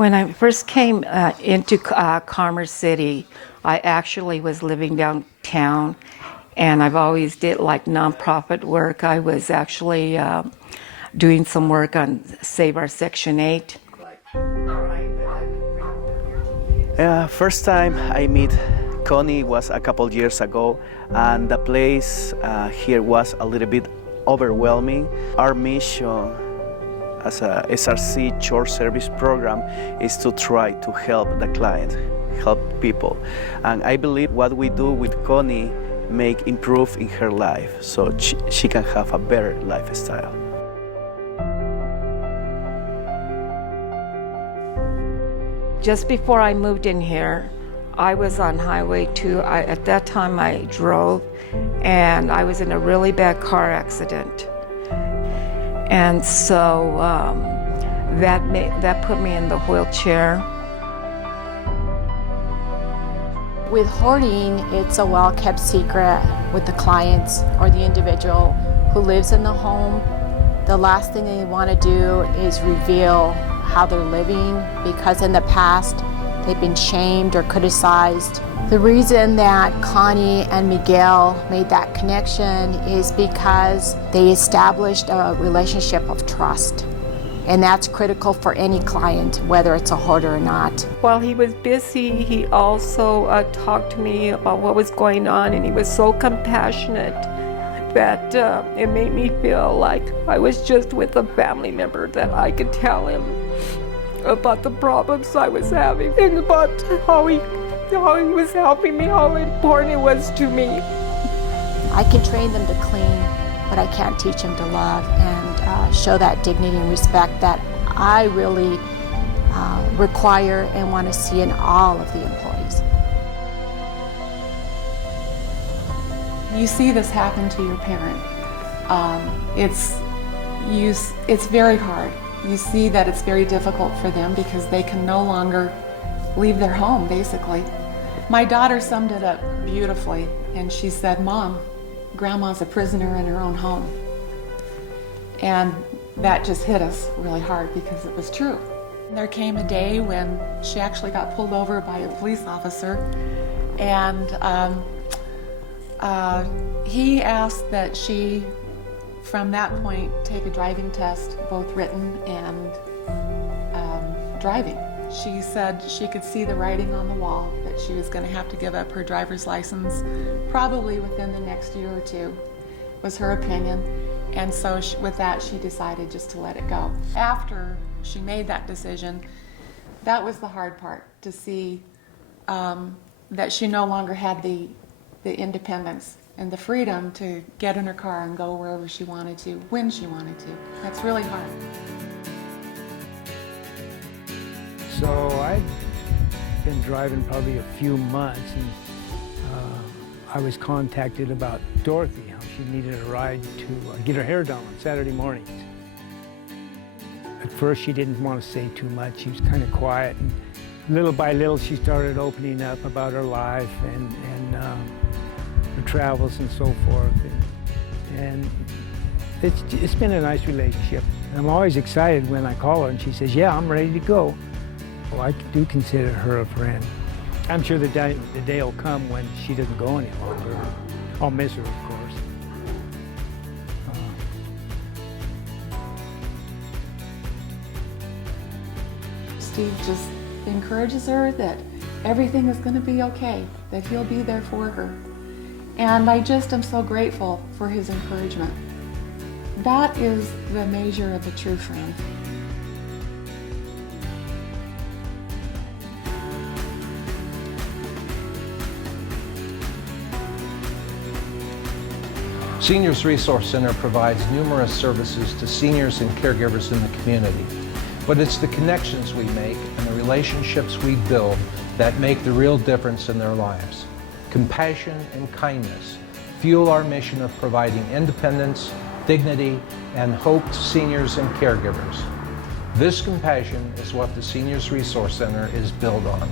When I first came into Commerce City, I actually was living downtown, and I've always did like nonprofit work. I was actually doing some work on Save Our Section 8. First time I meet Connie was a couple years ago, and the place here was a little bit overwhelming. Our mission as a SRC church service program is to try to help the client, help people. And I believe what we do with Connie make improve in her life so she can have a better lifestyle. Just before I moved in here, I was on Highway 2. At that time I drove, and I was in a really bad car accident. And so that put me in the wheelchair. With hoarding, it's a well-kept secret with the clients or the individual who lives in the home. The last thing they want to do is reveal how they're living, because in the past they've been shamed or criticized. The reason that Connie and Miguel made that connection is because they established a relationship of trust. And that's critical for any client, whether it's a hoarder or not. While he was busy, he also talked to me about what was going on, and he was so compassionate that it made me feel like I was just with a family member, that I could tell him about the problems I was having and about how he was helping me, how important it was to me. I can train them to clean, but I can't teach them to love and show that dignity and respect that I really require and want to see in all of the employees. You see this happen to your parent. It's very hard. You see that it's very difficult for them because they can no longer leave their home, basically. My daughter summed it up beautifully, and she said, "Mom, Grandma's a prisoner in her own home." And that just hit us really hard because it was true. There came a day when she actually got pulled over by a police officer, and he asked that she, from that point, take a driving test, both written and driving. She said she could see the writing on the wall that she was going to have to give up her driver's license probably within the next year or two, was her opinion. And so with that, she decided just to let it go. After she made that decision, that was the hard part, to see that she no longer had the independence and the freedom to get in her car and go wherever she wanted to, when she wanted to. That's really hard. So I'd been driving probably a few months, and I was contacted about Dorothy, how she needed a ride to get her hair done on Saturday mornings. At first she didn't want to say too much, she was kind of quiet, and little by little she started opening up about her life and her travels and so forth. And it's been a nice relationship. I'm always excited when I call her and she says, "Yeah, I'm ready to go." Well, I do consider her a friend. I'm sure the day will come when she doesn't go any longer. I'll miss her, of course. Steve just encourages her that everything is going to be okay, that he'll be there for her. And I just am so grateful for his encouragement. That is the measure of a true friend. Seniors Resource Center provides numerous services to seniors and caregivers in the community. But it's the connections we make and the relationships we build that make the real difference in their lives. Compassion and kindness fuel our mission of providing independence, dignity, and hope to seniors and caregivers. This compassion is what the Seniors Resource Center is built on.